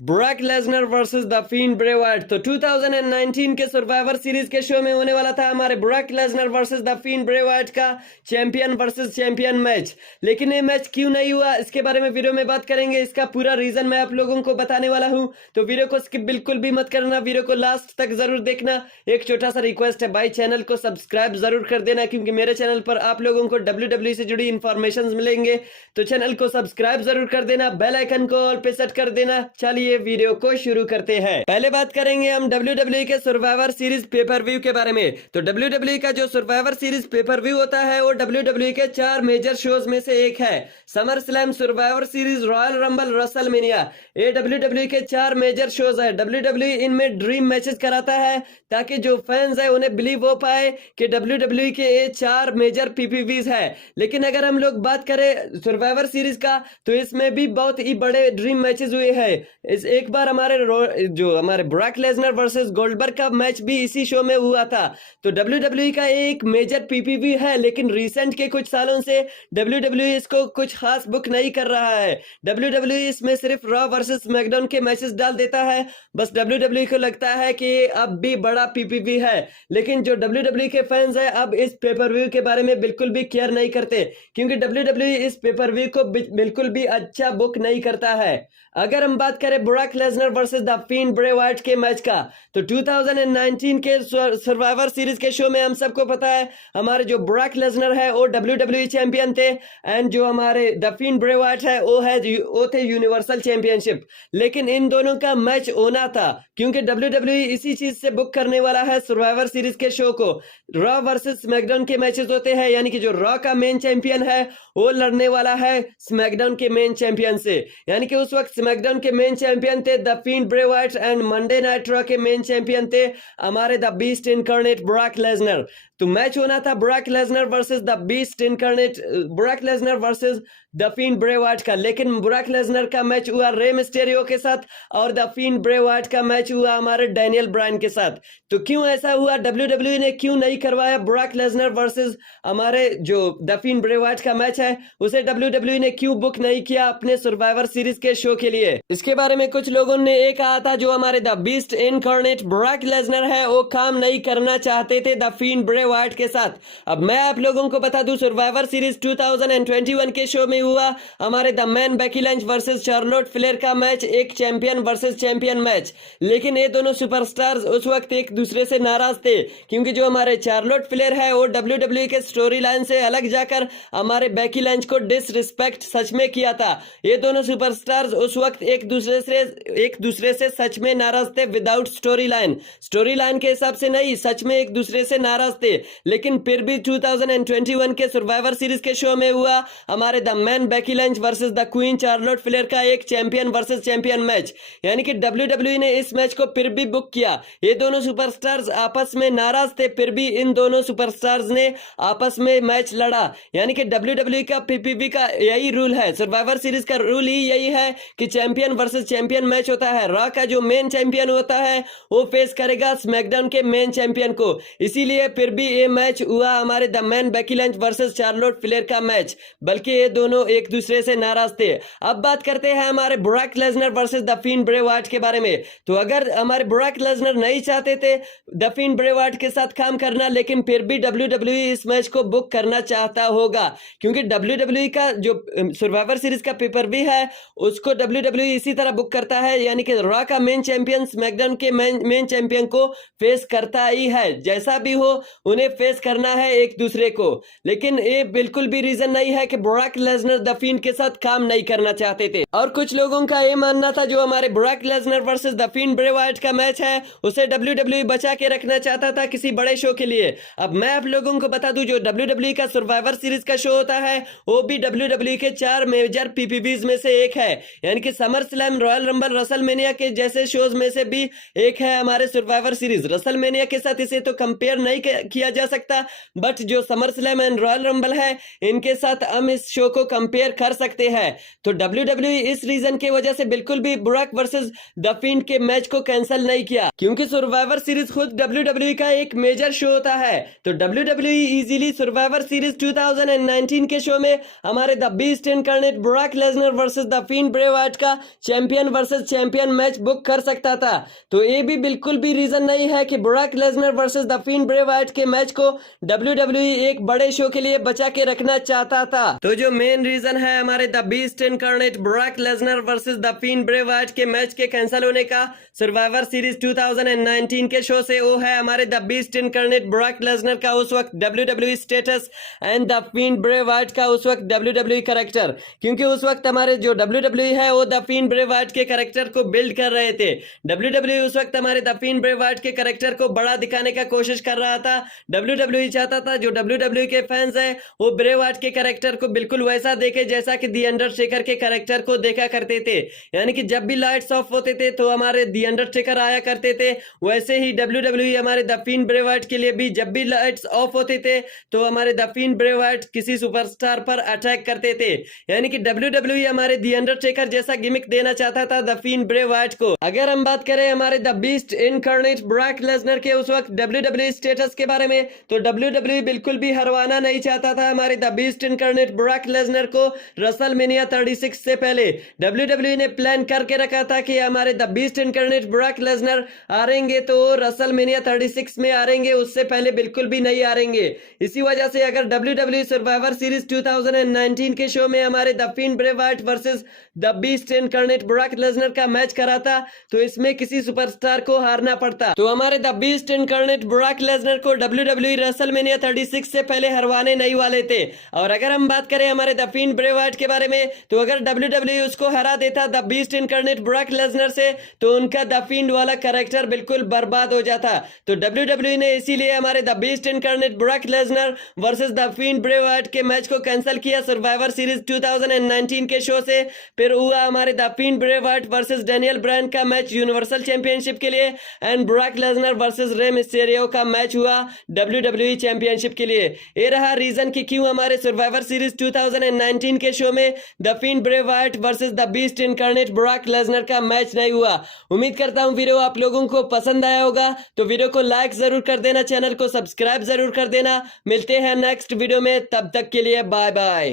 Brock Lesnar versus the Fiend Bray Wyatt. तो 2019 के survivor series के शो में होने वाला था हमारे Brock Lesnar versus the Fiend Bray Wyatt का चैंपियन वर्सेस चैंपियन मैच। लेकिन ये मैच क्यों नहीं हुआ, इसके बारे में वीडियो में बात करेंगे। इसका पूरा रीजन मैं आप लोगों को बताने वाला हूं, तो वीडियो को स्किप बिल्कुल भी मत करना, वीडियो को लास्ट तक जरूर देखना। एक छोटा सा रिक्वेस्ट है भाई, चैनल को सब्सक्राइब जरूर कर देना, क्योंकि मेरे चैनल पर आप लोगों को WWE से जुड़ी इंफॉर्मेशन मिलेंगे। तो चैनल को सब्सक्राइब जरूर कर देना, बेल आइकन को ऑल पे सेट कर देना। चलिए वीडियो को शुरू करते हैं। पहले बात करेंगे हम WWE के सर्वाइवर सीरीज पेपर व्यू के बारे में। तो WWE का जो सर्वाइवर सीरीज पेपर व्यू होता है वो WWE के 4 मेजर शोज में से एक है। Summer slam, survivor series, royal rumble, WrestleMania, ये WWE के 4 मेजर शोज है। WWE इनमें ड्रीम मैचेस कराता है ताकि जो फैंस है उन्हें बिलीव हो पाए कि WWE के ये 4 मेजर पीपीवीज है। लेकिन अगर हम लोग बात करें सर्वाइवर सीरीज का, तो इसमें भी बहुत ही बड़े ड्रीम मैचेस हुए हैं। इस एक बार हमारे ब्रॉक लेसनर वर्सेस गोल्डबर्ग का मैच भी इसी शो में हुआ था। तो WWE का एक मेजर पीपीवी है, लेकिन रिसेंट के कुछ सालों से WWE इसको कुछ खास बुक नहीं कर रहा है। WWE इसमें सिर्फ रॉ वर्सेस स्मैकडाउन के मैचेस डाल देता है। बस WWE को लगता है कि अब भी बड़ा पीपीवी है, लेकिन जो WWE के फैंस है अब इस पेपर व्यू के बारे में बिल्कुल भी केयर नहीं करते, क्योंकि WWE इस पेपर व्यू को बिल्कुल भी अच्छा बुक नहीं करता है। अगर हम बात करें Brock Lesnar versus the Fiend Bray Wyatt के मैच का, तो 2019 के सर्वाइवर सीरीज के शो में हम सबको पता है हमारे जो ब्रॉक लेसनर है वो WWE चैंपियन थे, एंड जो हमारे द फिend ब्रे वाइट है वो थे यूनिवर्सल चैंपियनशिप। लेकिन इन दोनों का मैच होना था, क्योंकि WWE इसी चीज से बुक करने वाला है सर्वाइवर सीरीज के शो को। रॉ वर्सेस स्मैकडाउन के मैचेस होते हैं, यानी कि जो रॉ का मेन चैंपियन है वो लड़ने वाला है स्मैकडाउन के मेन चैंपियन से। यानी कि उस वक्त स्मैकडाउन के मेन चैंपियन थे the Fiend Bray Wyatt, and Monday night Raw के मेन चैंपियन थे हमारे the Beast Incarnate Brock Lesnar. तो मैच होना था Brock Lesnar versus the Beast Incarnate, Brock Lesnar versus the Fiend Bray Wyatt का। लेकिन Brock Lesnar का match हुआ रे मिस्टेरियो के साथ, और द फिend ब्रे वाइट का मैच हुआ हमारे डैनियल ब्रायन के साथ। तो क्यों ऐसा हुआ, WWE ने क्यों नहीं करवाया ब्रॉक लेसनर वर्सेस हमारे जो द फिend ब्रे वाइट का मैच है, उसे WWE ने क्यों बुक नहीं किया अपने सर्वाइवर सीरीज के शो के लिए? इसके बारे में कुछ लोगों ने ये कहा था जो हमारे the Beast Incarnate Brock Lesnar है वो काम नहीं करना चाहते थे द फिend ब्रे वाइट के साथ। अब मैं आप लोगों को बता दूं, सर्वाइवर सीरीज 2021 के शो में हुआ हमारे the man Becky Lynch versus Charlotte Flair का मैच, एक चैंपियन वर्सेस चैंपियन मैच। लेकिन ये दोनों सुपरस्टार्स उस वक्त एक दूसरे से नाराज थे, क्योंकि जो हमारे चार्लोट फ्लेयर है वो WWE के स्टोरी लाइन से अलग जाकर हमारे बेकी लंच को डिसरिस्पेक्ट सच में किया था। ये दोनों सुपरस्टार्स उस वक्त एक दूसरे से सच में नाराज थे, विदाउट स्टोरी लाइन के हिसाब से नहीं, सच में एक दूसरे से नाराज थे। लेकिन फिर भी 2021 के सर्वाइवर सीरीज के शो में हुआ हमारे the man Becky Lynch versus the queen Charlotte Flair का एक चैंपियन वर्सेस चैंपियन मैच। यानी कि WWE ने इस मैच को फिर भी बुक किया। ये दोनों सुपरस्टार्स आपस में नाराज थे, फिर भी इन दोनों सुपरस्टार्स ने आपस में मैच लड़ा। यानी कि WWE का पीपीवी का यही रूल है, सर्वाइवर सीरीज का रूल ही यही है कि चैंपियन वर्सेस चैंपियन मैच होता है। रॉ का जो मेन चैंपियन होता है वो फेस करेगा स्मैकडाउन के मेन चैंपियन को। इसीलिए फिर भी ये मैच हुआ हमारे the man Becky Lynch versus Charlotte Flair का मैच, बल्कि ये दोनों एक दूसरे से नाराज थे। अब बात करते हैं हमारे Brock Lesnar versus the Fiend Bray Wyatt के बारे में। तो अगर हमारे ब्रॉक लेसनर नहीं चाहते थे द फिend ब्रे वाइट के साथ काम करना, लेकिन फिर भी WWE इस मैच को बुक करना चाहता होगा, क्योंकि WWE का जो सर्वाइवर सीरीज का पेपर भी है उसको WWE इसी तरह बुक करता है, यानी कि रॉ का मेन चैंपियन स्मैकडाउन के मेन चैंपियन को फेस करता ही है। जैसा भी हो उन्हें फेस करना है एक दूसरे को। लेकिन ये बिल्कुल भी रीजन नहीं है कि ब्रॉक लेसनर द फिend के साथ काम नहीं करना चाहते थे। और कुछ लोगों का ये मानना था जो हमारे Brock Lesnar versus the Fiend Bray Wyatt का मैच है उसे WWE बचा के रखना चाहता था किसी बड़े शो के लिए। अब मैं आप लोगों को बता दूं, जो WWE का सर्वाइवर सीरीज का शो होता है वो भी WWE के 4 मेजर पीपीवीज में से एक है, यानी कि summer slam, royal rumble, WrestleMania के जैसे शोज में से भी एक है हमारे सर्वाइवर सीरीज। रसलमेनिया के साथ इसे तो कंपेयर नहीं किया किया जा सकता, बट जो summer slam and royal rumble है इनके साथ हम इस शो को कंपेयर कर सकते हैं। तो WWE इस रीजन की वजह से बिल्कुल भी ब्रॉक वर्सेस द फिंड के मैच को कैंसिल नहीं किया, क्योंकि सर्वाइवर सीरीज खुद WWE का एक मेजर शो होता है। तो WWE इजीली सर्वाइवर सीरीज 2019 के शो में हमारे the Beast Incarnate Brock Lesnar versus the Fiend Bray Wyatt का champion versus champion match book कर सकता था। तो ये भी बिल्कुल भी रीजन नहीं है कि Brock Lesnar versus the Fiend Bray Wyatt के मैच को WWE एक बड़े शो के लिए बचा के रखना चाहता था। तो जो मेन रीजन है हमारे the Beast Incarnate Brock Lesnar versus the Fiend Bray Wyatt के मैच के कैंसिल होने का सर्वाइवर सीरीज 2019 के शो से, वो है हमारे the Beast Incarnate Brock Lesnar का उस वक्त WWE status and the Fiend Bray Wyatt का उस वक्त WWE कैरेक्टर, क्योंकि उस वक्त हमारे जो WWE है वो द फिंड ब्रे वाइट के कैरेक्टर को बिल्ड कर रहे थे। WWE उस वक्त हमारे द फिंड ब्रे वाइट के कैरेक्टर को बड़ा दिखाने का कोशिश कर रहा था। WWE चाहता था जो WWE के फैंस हैं वो ब्रे वाइट के कैरेक्टर को बिल्कुल वैसा देखे जैसा कि दी अंडरटेकर के कैरेक्टर को देखा करते थे, यानी कि जब भी लाइट्स ऑफ होते थे तो हमारे दी अंडरटेकर आया करते थे, वैसे ही WWE हमारे द फिंड ब्रे वाइट के लिए भी जब भी लाइट्स ऑफ होते थे तो हमारे द फिंड ब्रे वाइट किसी सुपरस्टार पर अटैक करते थे, यानी कि WWE हमारे दी अंडरटेकर जैसा गिमिक देना चाहता था द फिंड ब्रे वाइट को। अगर हम बात करें हमारे the Beast Incarnate Brock Lesnar के उस वक्त WWE स्टेटस के बारे में, तो WWE बिल्कुल भी हरवाना नहीं चाहता था हमारे the Beast Incarnate Brock Lesnar को रेसलमेनिया 36 से पहले। WWE ने प्लान करके रखा था कि हमारे the Beast Incarnate Brock Lesnar आएंगे तो रेसलमेनिया 36 में आएंगे, उससे पहले बिल्कुल भी नहीं आएंगे। इसी वजह से अगर WWE सर्वाइवर सीरीज 2019 के शो में हमारे the Fiend Bray Wyatt versus the Beast Incarnate Brock Lesnar का मैच कराता तो इसमें किसी सुपरस्टार को हारना पड़ता। तो हमारे the Beast Incarnate Brock Lesnar को WWE रेसलमेनिया 36 से पहले हरवाने नहीं वाले थे। और अगर हम बात करें हमारे द फिंड ब्रे वाइट के बारे में, तो अगर WWE उसको हरा देता the Beast Incarnate Brock Lesnar से तो उनका द फिंड वाला कैरेक्टर बिल्कुल बर्बाद हो जाता। तो WWE ने इसीलिए हमारे the Beast Incarnate Brock Lesnar versus the Fiend Bray Wyatt के मैच को कैंसिल किया सर्वाइवर सीरीज 2019 के शो से। फिर हुआ हमारे the Fiend Bray Wyatt versus Daniel Bryan का मैच यूनिवर्सल चैंपियनशिप के लिए, and Brock Lesnar versus Rey Mysterio का मैच हुआ WWE चैंपियनशिप के लिए। ये रहा रीजन कि क्यों हमारे सर्वाइवर सीरीज 2019 के शो में the Fiend Bray Wyatt versus the Beast Incarnate Brock Lesnar का मैच नहीं हुआ। उम्मीद करता हूं वीडियो आप लोगों को पसंद आया होगा, तो वीडियो को लाइक जरूर कर देना, चैनल को सब्सक्राइब जरूर कर देना। मिलते हैं नेक्स्ट वीडियो में, तब तक के लिए बाय बाय।